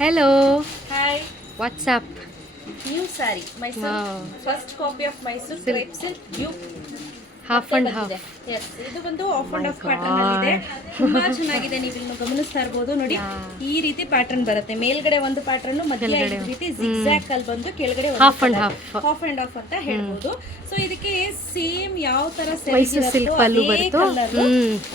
Hello, Hi, what's up? new saree. Mysore Wow. first copy of Mysore Silk. crepe silk dupe. Half and half. Yes, ಇದು ಬಂದು of and My of pattern ಅಲ್ಲಿ ಇದೆ. God. ತುಂಬಾ ಚೆನ್ನಾಗಿದೆ, ನೀವು ಇಲ್ಲಿ ಗಮನಿಸ್ತಾ ಇರಬಹುದು ನೋಡಿ. Yeah. ಈ ರೀತಿ ಪ್ಯಾಟರ್ನ್ ಬರುತ್ತೆ, ಮೇಲ್ಗಡೆ ಒಂದು ಪ್ಯಾಟರ್ನ್, ಮಧ್ಯ ಈ ರೀತಿ ಜಿಗ್ಜಾಗ್ ಅಲ್ಲಿ ಬಂದು ಕೆಳಗಡೆ Half and half. Half and of ಅಂತ ಹೇಳ್ಬೋದು. ಸೊ ಇದಕ್ಕೆ ಸೇಮ್ ಯಾವ ತರ ಮೈಸೂರು ಸಿಲ್ಕ್ ಪಲ್ಲು ಬರುತ್ತೋ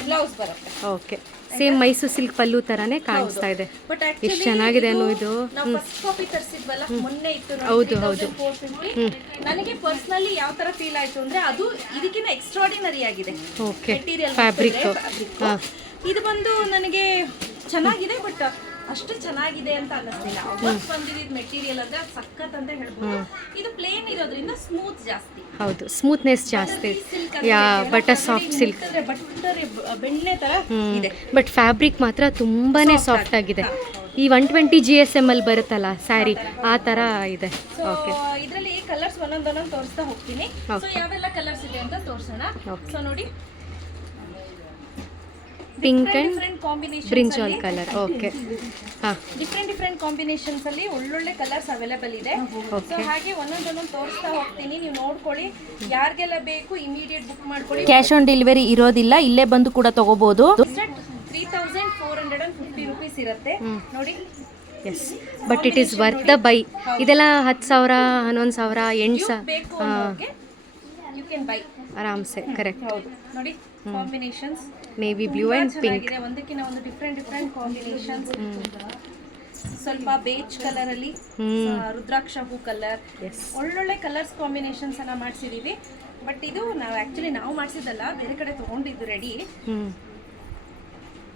ಬ್ಲೌಸ್ ಬರುತ್ತೆ. ಓಕೆ, ಸೇಮ್ ಮೈಸೂರು ಸಿಲ್ಕ್ ಪಲ್ಲು ತರಾನೇ ಕಾಣಿಸ್ತಾ ಇದೆ. ಬಟ್ ಎಷ್ಟು ಚೆನ್ನಾಗಿದೆ ಅನ್ನೋ ಇದು. ನಾವು ಫಸ್ಟ್ ಕಾಪಿ ತರಿಸಿದ್ವಲ್ಲ, ಮೊನ್ನೆ ಇತ್ತು ನೋಡಿ, ಹೌದು, ಹೌದು. 3450. ನನಗೆ ಪರ್ಸನಲಿ ಯಾವ ತರ ಫೀಲ್ ಆಯ್ತು ಅಂದ್ರೆ ಅದು ಇದಕ್ಕಿಂತ ಎಕ್ಸ್ಟ್ರಾರ್ಡಿನರಿ ಆಗಿದೆ. Okay, material fabric. ಇದು ಬಂದು ನನಗೆ ಚೆನ್ನಾಗಿದೆ, ಬಟ್ ಅಷ್ಟು ಚೆನ್ನಾಗಿದೆ ಅಂತ ಅನ್ನಿಸ್ತಿಲ್ಲ. ಅವತ್ತು ಬಂದಿದ್ದು ಮೆಟೀರಿಯಲ್ ಅಂದ್ರೆ ಸಖತ್ ಅಂತ ಹೇಳ್ಬೋದು. ಇದು ಪ್ಲೇನ್ ಇರೋದ್ರಿಂದ ಸ್ಮೂತ್ ಜಾಸ್ತಿ. ಹೌದು, ಸ್ಮೂತ್ನೆಸ್ ಜಾಸ್ತಿ. ಯಾ, ಬಟರ್ ಸಾಫ್ಟ್ ಸಿಲ್ಕ್. ಬಟರ್ ಬೆಣ್ಣೆ ತರ ಇದೆ, ಬಟ್ ಫ್ಯಾಬ್ರಿಕ್ ಮಾತ್ರ ತುಂಬಾನೇ ಸಾಫ್ಟ್ ಆಗಿದೆ. ಈ 120 GSM ಅಲ್ಲಿ ಬರುತ್ತಲ್ಲ ಸ್ಯಾರಿ, ಆ ಥರ ಇದೆ. ಓಕೆ, ಇದರಲ್ಲಿ ಕಲರ್ಸ್ ಒಂದೊಂದೊಂದೊಂದು ತೋರಿಸ್ತಾ ಹೋಗ್ತೀನಿ. ಸೊ ಯಾವೆಲ್ಲ ಕಲರ್ಸ್ ಇದೆ ಅಂತ ತೋರಿಸೋಣ. ಸೊ ನೋಡಿ, pink and different combination, brinjal colour. Okay, ಹಾಂ, ಡಿಫ್ರೆಂಟ್ ಕಾಂಬಿನೇಷನ್ಸ್ ಅಲ್ಲಿ ಒಳ್ಳೊಳ್ಳೆ ಕಲರ್ಸ್ ಅವೈಲೇಬಲ್ ಇದೆ. ಸೊ ಹಾಗೆ ಒಂದೊಂದೊಂದೊಂದು ತೋರಿಸ್ತಾ ಹೋಗ್ತೀನಿ, ನೀವು ನೋಡ್ಕೊಳ್ಳಿ. ಯಾರಿಗೆಲ್ಲ ಬೇಕು ಇಮಿಡಿಯೇಟ್ ಬುಕ್ ಮಾಡ್ಕೊಳ್ಳಿ. ಕ್ಯಾಶ್ ಆನ್ ಡೆಲಿವರಿ ಇರೋದಿಲ್ಲ, ಇಲ್ಲೇ ಬಂದು ಕೂಡ ತಗೋಬಹುದು. 3450 ರುಪೀಸ್ ಇರುತ್ತೆ ನೋಡಿ. Yes, but it is worth the buy. ಇದೆಲ್ಲ 10,000, 11,000, 8,000 ಬೇಕು ಅನ್ನೋರಿಗೆ ಯು ಕ್ಯಾನ್ ಬೈ ಆರಾಮ್ಸೆ. ಕರೆಕ್ಟ್. ಹೌದು ನೋಡಿ, combinations navy blue and pink. ಚೆನ್ನಾಗಿದೆ, ಒಂದಕ್ಕಿಂತ ಒಂದು ಡಿಫ್ರೆಂಟ್ ಕಾಂಬಿನೇಷನ್ಸ್. ಸ್ವಲ್ಪ ಬೇಜ್ ಕಲರ್ ಅಲ್ಲಿ, ರುದ್ರಾಕ್ಷ ಹೂ ಕಲರ್, ಒಳ್ಳೊಳ್ಳೆ ಕಲರ್ಸ್ ಕಾಂಬಿನೇಷನ್ಸ್ ಅನ್ನ ಮಾಡಿಸಿದೀವಿ. ಬಟ್ ಇದು ನಾವು ಮಾಡಿಸಿದ್ದಲ್ಲ, ಬೇರೆ ಕಡೆ ತಗೊಂಡಿದ್ದು ರೆಡಿ.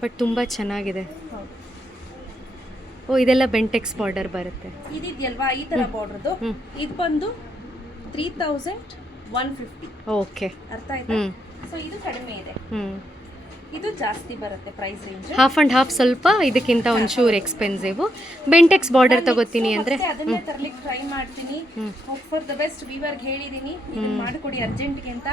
ಬಟ್ ತುಂಬ ಚೆನ್ನಾಗಿದೆ. ಓ, ಇದೆಲ್ಲ ಬೆಂಟೆಕ್ಸ್ ಬಾರ್ಡರ್ ಬರುತ್ತೆ. ಇದಿದೆಯಲ್ವಾ ಈ ತರ ಬಾರ್ಡರ್ದು, ಇದು ಬಂದು 3150. ಓಕೆ, ಅರ್ಥ ಆಯ್ತಾ? ಸೊ ಇದು ಕಡಿಮೆ ಇದೆ, ಇದು ಜಾಸ್ತಿ ಬರುತ್ತೆ price range. Half and half ಸ್ವಲ್ಪ ಇದಕ್ಕಿಂತ ಒಂಚೂರು ಎಕ್ಸ್ಪೆನ್ಸಿವ್. ಬೆಂಟೆಕ್ಸ್ ಬಾರ್ಡರ್ ತಗೋತೀನಿ ಅಂದರೆ ಅದನ್ನೇ ತರ್ಲಿಕ್ಕೆ ಟ್ರೈ ಮಾಡ್ತೀನಿ. Hope for the best. ವೀವರ್ಗೆ ಹೇಳಿದೀನಿ ಇದನ್ನ ಮಾಡಿಕೊಡಿ ಅರ್ಜೆಂಟ್ಗೆ ಅಂತ.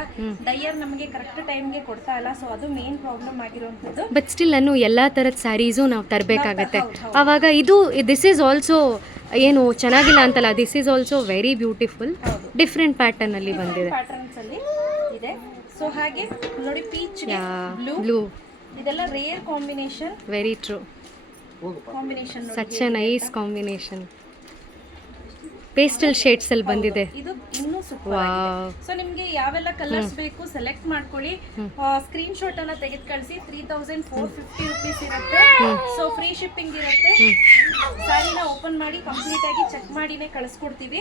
ಡೈಯರ್ ನಮಗೆ ಕರೆಕ್ಟ್ ಟೈಮ್ಗೆ ಕೊಡ್ತಾ ಇಲ್ಲ, ಸೊ ಅದು ಮೇನ್ ಪ್ರಾಬ್ಲಮ್ ಆಗಿರುವಂಥದ್ದು. ಬಟ್ ಸ್ಟಿಲ್ ನಾನು ಎಲ್ಲ ಥರದ ಸ್ಯಾರೀಸು ನಾವು ತರಬೇಕಾಗತ್ತೆ. ಆವಾಗ ಇದು ದಿಸ್ ಈಸ್ ಆಲ್ಸೋ ಏನು ಚೆನ್ನಾಗಿಲ್ಲ ಅಂತಲ್ಲ, this is also very beautiful. Different pattern ಅಲ್ಲಿ ಬಂದಿದೆ, ಪ್ಯಾಟರ್ನ್ಸ್ ಅಲ್ಲಿ ಇದೆ. ಸೊ ಹಾಗೆ ನೋಡಿ, ಪೀಚ್ ಬ್ಲೂ, ಇದೆಲ್ಲ rare combination. Very true combination such a nice combination. Pastel shades ಅಲ್ಲಿ ಬಂದಿದೆ. ಇದು ಇನ್ನೂ ಸೂಪರ್ ಆಗಿದೆ. ಸೊ ನಿಮಗೆ ಯಾವೆಲ್ಲ ಕಲರ್ಸ್ ಬೇಕು ಸೆಲೆಕ್ಟ್ ಮಾಡ್ಕೊಳ್ಳಿ. ಸ್ಕ್ರೀನ್ ಶಾಟ್ ಅನ್ನ ತೆಗೆದು ಕಳಿಸಿ. 3450 ರುಪೀಸ್ ಇರುತ್ತೆ. ಸೊ ಫ್ರೀ ಶಿಪ್ಪಿಂಗ್ ಇರುತ್ತೆ. ಸಾರಿನ ಓಪನ್ ಮಾಡಿ ಕಂಪ್ಲೀಟ್ ಆಗಿ ಚೆಕ್ ಮಾಡಿನೇ ಕಳಿಸ್ಕೊಡ್ತೀವಿ.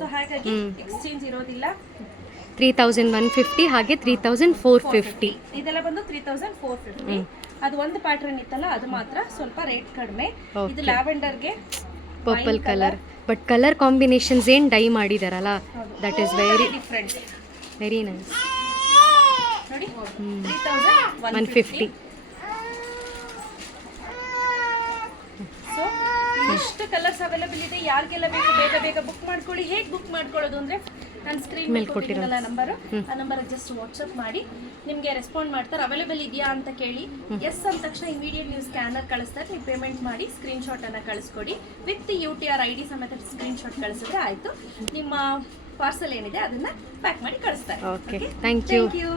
ಸೊ ಹಾಗಾಗಿ ಎಕ್ಸ್ಚೇಂಜ್ ಇರೋದಿಲ್ಲ. 3150 ಹಾಗೆ 3450. ಇದೆಲ್ಲ ಬಂದು 3450. ಅದು ಒಂದು ಪ್ಯಾಟರ್ನ್ ಇತ್ತಲ್ಲ, ಅದು ಮಾತ್ರ ಸ್ವಲ್ಪ ರೇಟ್ ಕಡಿಮೆ. ಇದು ಲ್ಯಾವೆಂಡರ್ಗೆ purple colour. But colour combinations ಏನು ಡೈ ಮಾಡಿದಾರಲ್ಲ, that is very different, very nice. ನೋಡಿ 3150. ಸೊ ಇಷ್ಟು ಕಲರ್ಸ್ ಅವೈಲೇಬಲ್ ಇದೆ. ಯಾರಿಗೆಲ್ಲ ಬೇಕು ಬೇಗ ಬೇಗ ಬುಕ್ ಮಾಡ್ಕೊಳ್ಳಿ. ಹೇಗೆ ಬುಕ್ ಮಾಡ್ಕೊಳ್ಳೋದು ಅಂದರೆ ನಾನು ಸ್ಕ್ರೀನ್ ಮೇಲೆ ಕೊಟ್ಟಿರಲ್ಲ ನಂಬರು, ಆ ನಂಬರಿಗೆ ಜಸ್ಟ್ ವಾಟ್ಸಪ್ ಮಾಡಿ ನಿಮಗೆ ರೆಸ್ಪಾಂಡ್ ಮಾಡ್ತಾರೆ. ಅವೈಲೇಬಲ್ ಇದೆಯಾ ಅಂತ ಕೇಳಿ. ಎಸ್ ಅಂದ ತಕ್ಷಣ ಇಮಿಡಿಯೇಟ್ ನೀವು ಸ್ಕ್ಯಾನರ್ ಕಳಿಸ್ತಾರೆ. ನೀವು ಪೇಮೆಂಟ್ ಮಾಡಿ ಸ್ಕ್ರೀನ್ ಶಾಟನ್ನು ಕಳಿಸ್ಕೊಡಿ. ವಿತ್ UTR ID ಸಮೇತ ಸ್ಕ್ರೀನ್ ಶಾಟ್ ಕಳಿಸಿದ್ರೆ ಆಯಿತು. ನಿಮ್ಮ ಪಾರ್ಸಲ್ ಏನಿದೆ ಅದನ್ನು ಪ್ಯಾಕ್ ಮಾಡಿ ಕಳಿಸ್ತಾರೆ. Okay, thank you.